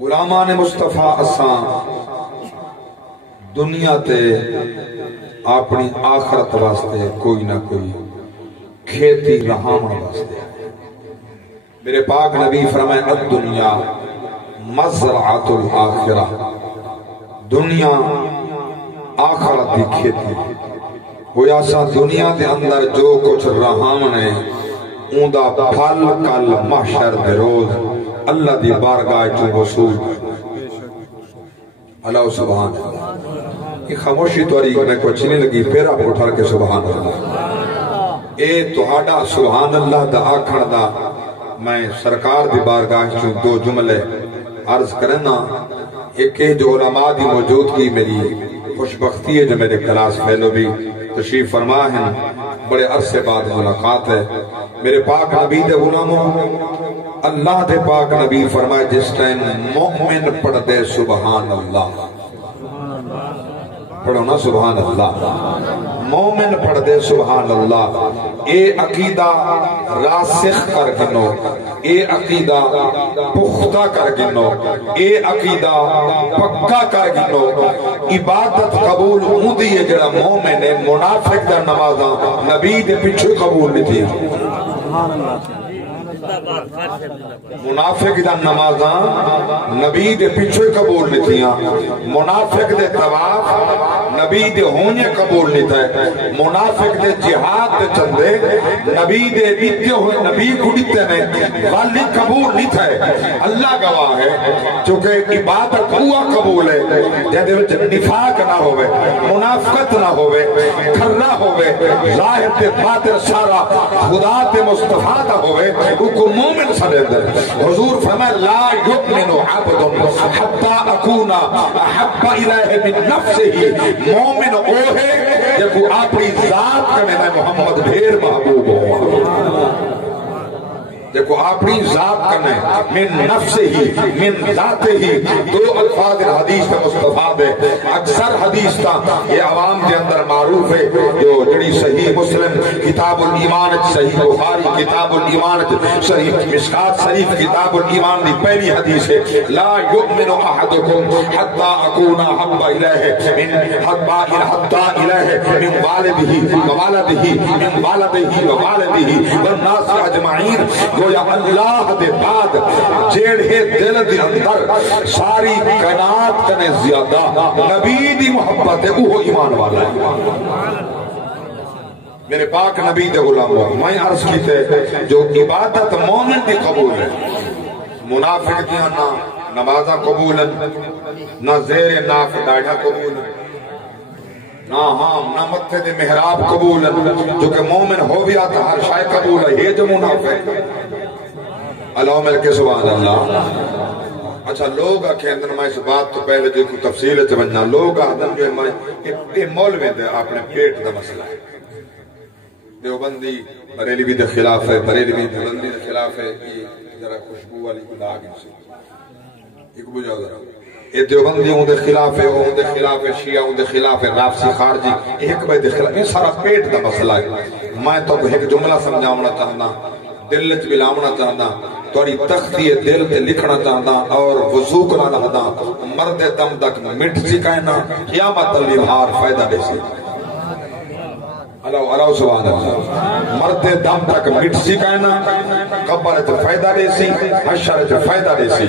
غلامان مصطفیٰ اساں دنیا تے اپنی آخرت واسطے کوئی نہ کوئی کھیتی رہاون واسطے. میرے پاک نبی فرمائے الدنیا مزرعۃ الآخرہ، دنیا آخرت دی کھیتی. وہ ایسا دنیا دے اندر جو کچھ رہاون ہے اون دا پھل کل محشر دے روز اللہ دی بارگاہ چوں وصول. اللہ سبحان اللہ. یہ خاموشی تواری میں کچھ نہیں لگی، پھر آپ اٹھا کے سبحان اللہ. اے تہاڈا سبحان اللہ دا آکھن دا میں سرکار دی بارگاہ چوں دو جملے عرض کرنا. ایک جو علماء دی موجودگی میری خوش بختی ہے، جو میرے کلاس فیلو بھی تشریف فرما ہیں، بڑے عرصے بعد ملاقات ہے. میرے پاک نبی دے غلاموں، اللہ دے پاک نبی فرمائے جس ٹائم مومن پڑھ دے سبحان اللہ، پڑھو نا سبحان اللہ، مومن پڑھ دے سبحان اللہ، اے عقیدہ راسخ کر گنو، اے عقیدہ پختہ کر گنو، اے عقیدہ پکا کر گنو. عبادت قبول ہوں دیئے جڑا مومن ہے. منافق دا نمازاں نبی دے پیچھے قبول نہیں تھی. منافق دا نمازاں نبی دے پیچھے قبول نہیں تھیاں. منافق دے طواف نبی دے ہونے قبول نہیں تھے. منافق دے جہاد دے چندے نبی دے دیتے ہوئے نبی کو دیتے میں والی قبول نہیں تھے. اللہ گواہ ہے چونکہ عبادت ہوا قبول ہے جہدے وچ نفاق نہ ہوئے، منافقت نہ ہوئے، کھرنا ہوئے، ظاہر تے باطن سارا خدا تے مصطفیٰ دا ہوئے، کو مومن سمجھتے ہیں. حضور فرمائے لا یؤمن عبد حتی اکونا احب الہ من نفسہ. مومن او ہے جب وہ اپنی ذات کرنے میں محمد بھیر محبوب ہو، دیکھو اپنی ذات کرنے من نفس ہی من ذات ہی. دو الفاظ حدیث کا مصطفیٰ دے. اکثر حدیث کا یہ عوام کے اندر معروف ہے جو جڑی صحیح مسلم کتاب الایمان، صحیح بخاری کتاب الایمان، صحیح مشکات شریف کتاب الایمان دی پہلی حدیث ہے لا یؤمن احدکم حتی اکونا حب الہ من حتی الہ من والدہ ووالدہ من والدہ ووالدہ والناس اجمعین. گویا اللہ دے بعد جیڑے دل دے اندر ساری کائنات کنے زیادہ نبی دی محبت ہے وہ ایمان والا ہے. میرے پاک نبی دے غلاموں، میں عرض کیتے جو عبادت مومن دی قبول ہے، منافق دیاں نہ نمازہ قبول ہے، نہ زیر ناف ڈاڑھا قبول ہے، نہ ہام نہ متھے دے محراب قبول ہے. جو کہ مومن ہو بھی آتا ہر شای قبول ہے. یہ جو منافق اللہ مل کے سبحان اللہ. اچھا لوگ آکھیں اندر میں اس بات تو پہلے جو کوئی تفصیل چمجھنا، لوگ آدم جو ہے یہ مولوی دے اپنے پیٹ دا مسئلہ ہے. دیوبندی بریلوی دے خلاف ہے، بریلوی دیوبندی دے خلاف ہے. یہ ذرا خوشبو والی کو لاغ ایک بجاؤ ذرا. یہ دیوبندی ہوں دے خلاف ہے، ہوں دے خلاف ہے، شیعہ ہوں دے خلاف ہے، رافضی خارجی ایک بھائی دے خلاف. یہ سارا پیٹ دا مسئلہ ہے. میں تو ایک جملہ سمجھاونا چاہنا، دل چ ملاونا چاہنا، توڑی تختی دل تے لکھنا چاہنا اور وضو کرنا چاہنا. مرد دم تک مٹ سکائنا، قیامت الہار فائدہ دے سی. اللہ سبحان اللہ. مرد دم تک مٹ سکائنا، قبر تے فائدہ دے سی، حشر تے فائدہ دے سی.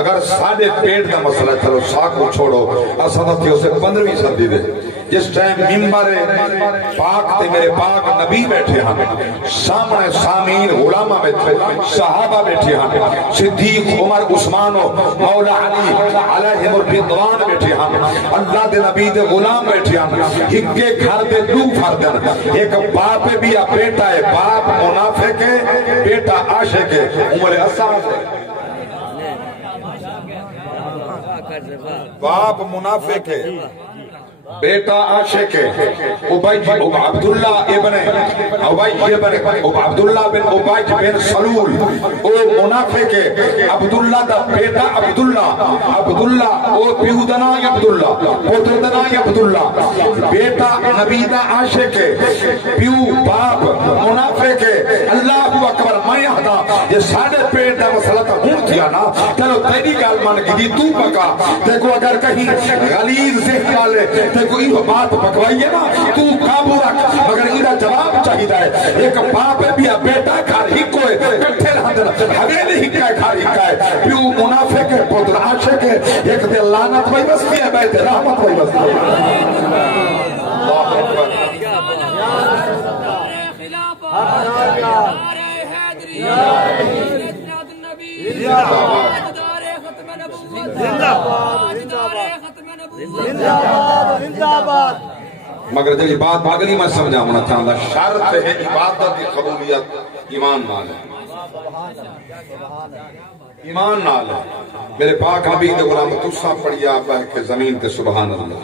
اگر ساڑھے پیٹ دا مسئلہ چلو ساکو چھوڑو، اسادتی اسے 15ویں صدی دے جس ٹائم ممبر پاک تے میرے پاک نبی بیٹھے ہاں، سامنے سامین غلامہ بیٹھے، صحابہ بیٹھے ہاں، صدیق عمر عثمان مولا علی علیہم الرضوان بیٹھے ہاں، اللہ دے نبی دے غلام بیٹھے ہاں. ہکے گھر دے دو فردن، ایک باپ بھی بیٹا ہے، باپ منافق ہے، بیٹا عاشق ہے. عمر اساس ہے، باپ منافق ہے، بیٹا عاشق عبداللہ ابن عبداللہ بن عبید بن سلول او منافق عبداللہ دا بیٹا عبداللہ او پیودنا عبداللہ پوتردنا عبداللہ بیٹا نبی دا عاشق پیو باپ منافق اللہ اکبر میں ہدا یہ ساڑھے پیٹ دا مسئلہ تا ہون تھیا نا چلو تیری گال من گی تو پکا دیکھو اگر کہیں غلیظ سے ڈالے کوئی بات پکوائی ہے نا تو قابو رکھ مگر ایدہ جواب چاہی دائے ایک باپ بیا بیٹا کھار ہی کوئے کٹھے رہا حویلی ہی کائے کھار ہی کائے پیو منافق ہے پودر عاشق ہے ایک دے لانت وہی بستی ہے بیٹے رحمت وہی بستی ہے اللہ اکبر مگر جب بات اگلی میں سمجھا ہونا چاہتا شرط ہے عبادت کی قبولیت ایمان نال ہے ایمان نال ہے میرے پاک نبی دے غلام تسا پڑھیا بہ کے زمین تے سبحان اللہ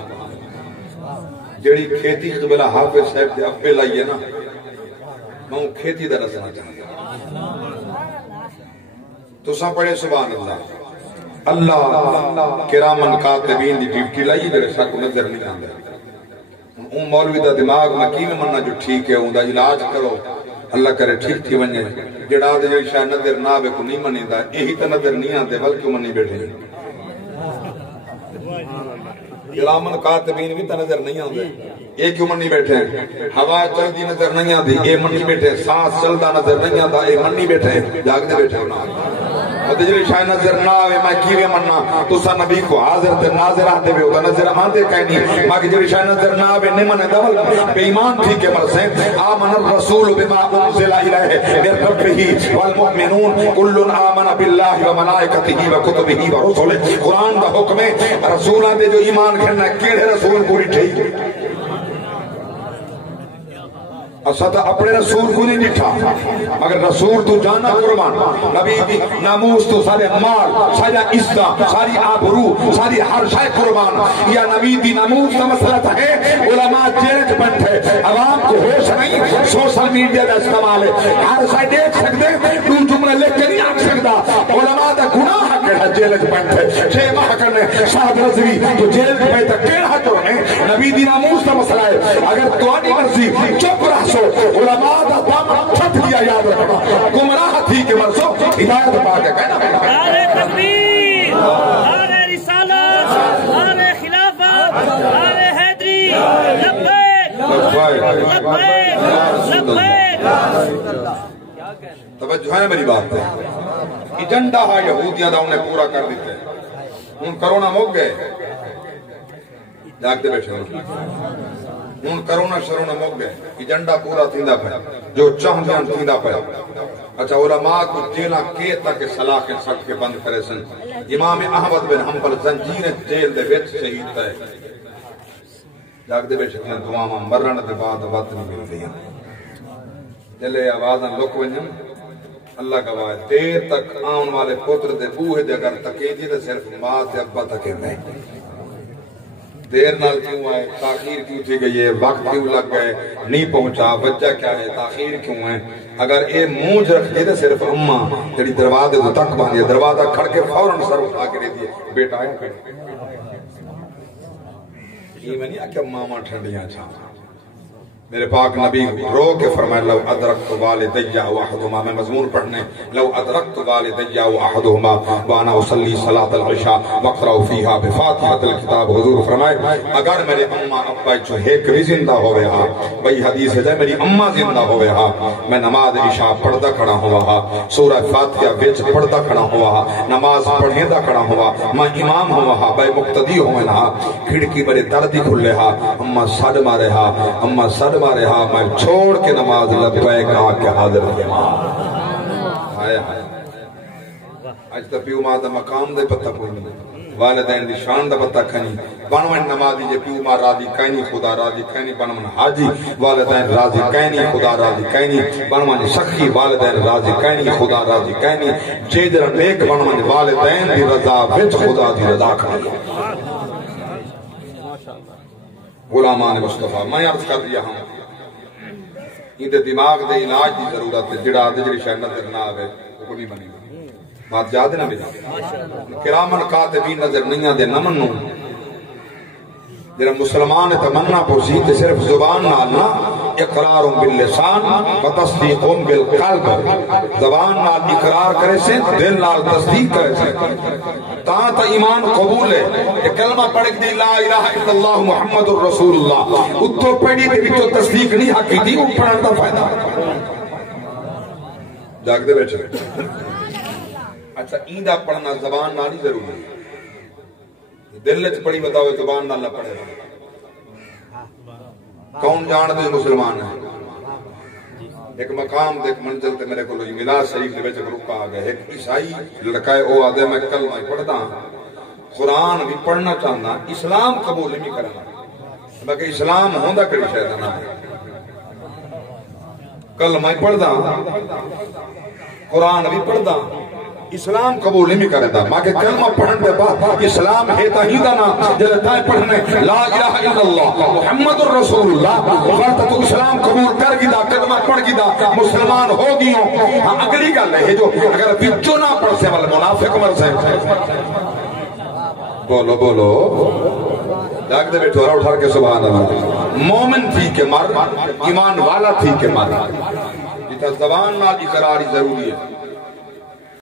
جیڑی کھیتی قبلہ حافظ صاحب دے اپے لائیے نا میں ہوں کھیتی دا رسنا چاہتا تسا پڑھے سبحان اللہ اللہ کرامن کاتبین دی ڈیوٹی لائی میرے سا کو نظر نہیں آندے اون مولوی دا دماغ میں کی میں مننا جو ٹھیک ہے اون دا علاج کرو اللہ کرے ٹھیک تھی ونجے جڑا دے جو شاید نظر نہ آوے کو نہیں منی دا یہی تا نظر نہیں آندے بلکہ منی بیٹھے کرامن کاتبین بھی تا نظر نہیں آندے یہ کیوں منی بیٹھے ہیں ہوا چل دی نظر نہیں آندی اے منی بیٹھے سانس چلدا نظر نہیں آندا اے منی بیٹھے جاگ دے بیٹھے ہونا جلی شاید نظر نہ آوے میں کیوے مننا تو سا نبی کو حاضر تے ناظر آتے ہوئے ہوتا نظر آندے کہیں باقی جلی شاید نظر نہ آوے نہیں منے دول بے ایمان ٹھیک ہے مرسیں آمن الرسول بما انزل الہ من ربہ والمؤمنون کل آمن باللہ وملائکتہ وکتبہ ورسلہ قرآن دا حکم ہے رسولہ دے جو ایمان کھرنا کیڑے رسول پوری ٹھیک اساتا اپنے رسول کو نہیں ڈٹھا مگر رسول تو جانا قربان نبی دی ناموس تو سارے مال سارا عزت ساری آبرو ساری ہر شے قربان یا نبی دی ناموس کا مسئلہ ہے علماء جیرج بنتے عوام کو ہوش نہیں سوشل میڈیا دا استعمال ہے ہر شے دیکھ سکتے تو جملہ لکھ کے نہیں آکھ سکتا علماء دا گناہ کیڑا جیرج بنتے 6 ماہ کرنے شاہد رضوی تو جیرج بنتے کیڑا کرنے نبی دی ناموس کا مسئلہ ہے اگر تو آنی مرضی چپ رہ علماء دا دم چھت لیا یاد رکھنا گمراہ تھی کہ مرسو ہدایت پا کے کہنا نعرہ تکبیر نعرہ رسالت نعرہ خلافت نعرہ حیدری لبیک لبیک لبیک توجہ ہے میری بات ہے ایجنڈا ہے یہودیاں دا انہیں پورا کر دیتے ان کرونا موک گئے جاگتے بیٹھے ان کرونا شرونا موک گئے ایجنڈا پورا تھیندا پہ جو چاہدیاں تھیندا پہ اچھا علماء کو جیلہ کے تک صلاح کے سٹ کے بند کرے سن امام احمد بن حنبل زنجیر جیل دے وچ شہید ہے جاگ دے بیٹھے دعا میں مرن دے بعد وقت نہیں مل دیا جلے آوازاں لک ونجن اللہ گواہ دیر تک آن والے پتر دے بوہے دے اگر تکیجی دے صرف ماں تے ابا تکے میں دیر نال کیوں آئے تاخیر کیوں تھی گئی ہے وقت کیوں لگ گئے نہیں پہنچا وجہ کیا ہے تاخیر کیوں ہے اگر اے مونج رکھ دے صرف اماں جڑی دروازے تو تک باندھی دروازہ کھڑ کے فوراً سر اٹھا کے دے دیے بیٹا آئے کھڑے یہ میں نہیں آکھیا ماما ٹھنڈیاں چھا میرے پاک نبی رو کے فرمائے لو ادرکت والدیہ واحدہما میں مضمون پڑھنے لو ادرکت والدیہ واحدہما وانا اصلی صلاة العشاء وقرأ فیہا بفاتحة الکتاب حضور فرمائے اگر میرے اممہ ابا جو ایک بھی زندہ ہوئے ہا بھئی حدیث ہے میری اممہ زندہ ہوئے ہا میں نماز عشاء پڑھدا کھڑا ہوا ہا سورہ فاتحہ وچ پڑھدا کھڑا ہوا ہا نماز پڑھیندہ کھڑا ہوا میں امام ہوا ہا بھئی مقتدی ہوئے ہا کھڑکی میرے دردی کھلے ہا اممہ سڑ مارے ہا اممہ سڑ مارے ہاں میں چھوڑ کے نماز لبیک آ کے حاضر کیا آیا آج تا پیو ماں دا مقام دے پتہ کوئی نہیں والدین دی شان دا پتہ کھنی بنوان نمازی جے پیو ماں راضی کائنی خدا راضی کائنی بنوان حاجی والدین راضی کائنی خدا راضی کائنی بنوان سخی والدین راضی کائنی خدا راضی کائنی جیدر نیک بنوان والدین دی رضا وچ خدا دی رضا کھنی غلامان مصطفیٰ میں عرض کر دیا ہوں یہ دماغ دے علاج دی ضرورت ہے جڑا جڑی شے نظر نہ آوے وہ نہیں بنی بات یاد نہ ملی کرامن کاتبین نظر نہیں آدے نہ منو جڑا مسلمان تمنا پرسی تے صرف زبان نال نہ اقرار باللسان و تصدیق بالقلب زبان نال اقرار کرے سے دل نال تصدیق کرے سے تا ایمان قبول ہے کہ کلمہ پڑھ دی لا الہ الا اللہ محمد الرسول اللہ اتو پڑھی تے وچوں تصدیق نہیں حقی دی او پڑھن دا فائدہ جاگ دے بیٹھے اچھا ایندا پڑھنا زبان نال ہی ضروری ہے دل وچ پڑھی بتاؤ زبان نال نہ پڑھے کون جان دے مسلمان ہے ایک مقام دے ایک منزل تے میرے کو میلاد شریف دے وچ رکا آ گیا ایک عیسائی لڑکا ہے او آدے میں کلمہ پڑھدا قرآن بھی پڑھنا چاہنا اسلام قبول نہیں کرنا میں کہ اسلام ہوندا کڑی شے نہ کلمہ پڑھدا قرآن بھی پڑھدا اسلام قبول نہیں کرے دا ماں کے کلمہ پڑھن دے بعد اسلام ہے تا ہی دا نا جلے تائیں پڑھنے لا الہ الا اللہ محمد الرسول اللہ وقت تو اسلام قبول کر گی دا کلمہ پڑھ گی دا مسلمان ہو گی ہوں اگلی گل ہے جو اگر بچوں نہ پڑھ سے والا منافق مر سے بولو بولو جاگ دے بیٹھو اور اٹھار کے سبحان اللہ مومن تھی کہ مر ایمان والا تھی کہ مر جتا زبان نال اقراری ضروری ہے